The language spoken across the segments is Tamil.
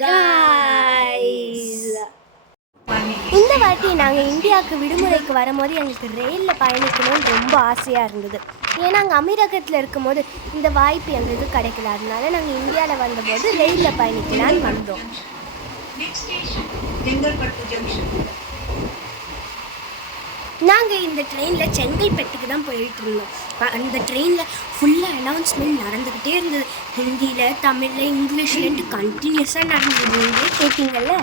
guys! இந்த வாட்டி நாங்கள் இந்தியாவுக்கு விடுமுறைக்கு வரும்போது எங்களுக்கு ரயிலில் பயணிக்கணும்னு ரொம்ப ஆசையாக இருந்தது. ஏன்னா அங்கே அமீரகத்தில் இருக்கும்போது இந்த வாய்ப்பு எங்களுக்கு கிடைக்கல. அதனால நாங்கள் இந்தியாவில் வந்தபோது ரயிலில் பயணிக்கலான்னு வந்தோம். நாங்கள் இந்த ட்ரெயினில் செங்கல்பட்டுக்கு தான் போயிட்டு இருந்தோம். அந்த ட்ரெயினில் ஃபுல்லாக அனௌன்ஸ்மெண்ட் நடந்துக்கிட்டே இருந்தது. ஹிந்தியில், தமிழில், இங்கிலீஷ்லன்ட்டு கண்டினியூஸாக நடந்தது. நீங்களே கேட்டீங்கல்ல.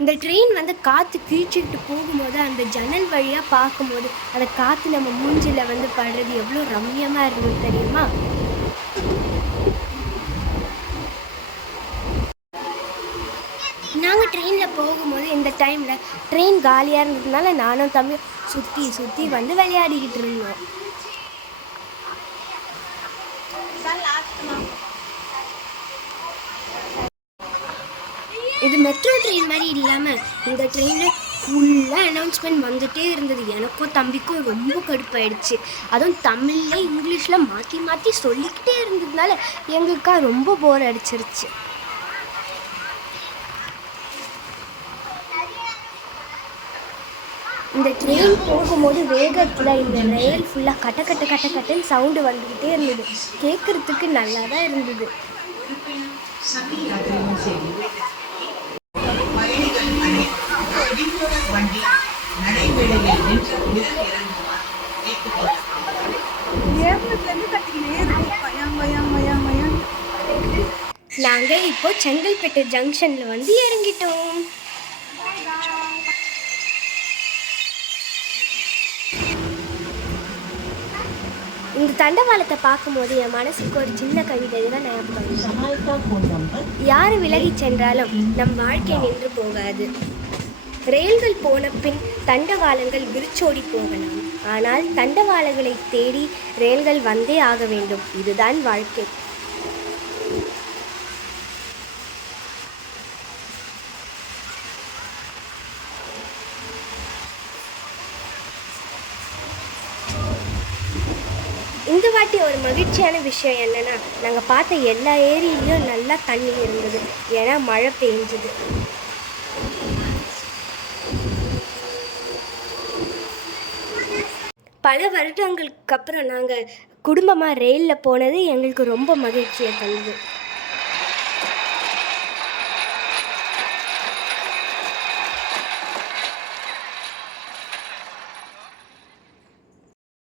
இந்த ட்ரெயின் வந்து காற்று கிழிச்சிக்கிட்டு போகும்போது அந்த ஜன்னல் வழியாக பார்க்கும்போது அந்த காற்று நம்ம மூஞ்சில் வந்து படுறது எவ்வளோ ரம்யமாக இருந்தது தெரியுமா? நாங்கள் ட்ரெயினில் போகும்போது இந்த டைமில் ட்ரெயின் காலியாக இருந்ததுனால நானும் தம்பி சுற்றி சுற்றி வந்து விளையாடிக்கிட்டு இருந்தோம். இது மெட்ரோ ட்ரெயின் மாதிரி இல்லாமல் இந்த ட்ரெயினில் ஃபுல்லாக அனௌன்ஸ்மெண்ட் வந்துகிட்டே இருந்தது. எனக்கும் தம்பிக்கும் ரொம்ப கடுப்பாயிடுச்சு. அதுவும் தமிழில் இங்கிலீஷில் மாற்றி மாற்றி சொல்லிக்கிட்டே இருந்ததுனால எங்களுக்கா ரொம்ப போர் அடிச்சிருச்சு. இந்த ட்ரெயின் போகும்போது வேகத்தில் இந்த ரயில் ஃபுல்லாக கட்ட கட்ட கட்ட கட்டன்னு சவுண்டு வந்துக்கிட்டே இருந்தது. கேட்குறதுக்கு நல்லா தான் இருந்தது. நாங்கள் இப்போ செங்கல்பட்டு ஜங்ஷனில் வந்து இறங்கிட்டோம். இந்த தண்டவாளத்தை பார்க்கும்போது என் மனசுக்கு ஒரு சின்ன கவிதை தான் ஞாபகம். யார் விலகி சென்றாலும் நம் வாழ்க்கை நின்று போகாது. ரயில்கள் போன பின் தண்டவாளங்கள் விரிச்சோடி போகலாம். ஆனால் தண்டவாளங்களை தேடி ரயில்கள் வந்தே ஆக வேண்டும். இதுதான் வாழ்க்கை. இந்த வாட்டி ஒரு மகிழ்ச்சியான விஷயம் என்னென்னா, நாங்கள் பார்த்த எல்லா ஏரியிலையும் நல்லா தண்ணி இருந்தது. ஏன்னா மழை பெஞ்சது. பல வருடங்களுக்கு அப்புறம் நாங்கள் குடும்பமாக ரயிலில் போனது எங்களுக்கு ரொம்ப மகிழ்ச்சியை தந்தது.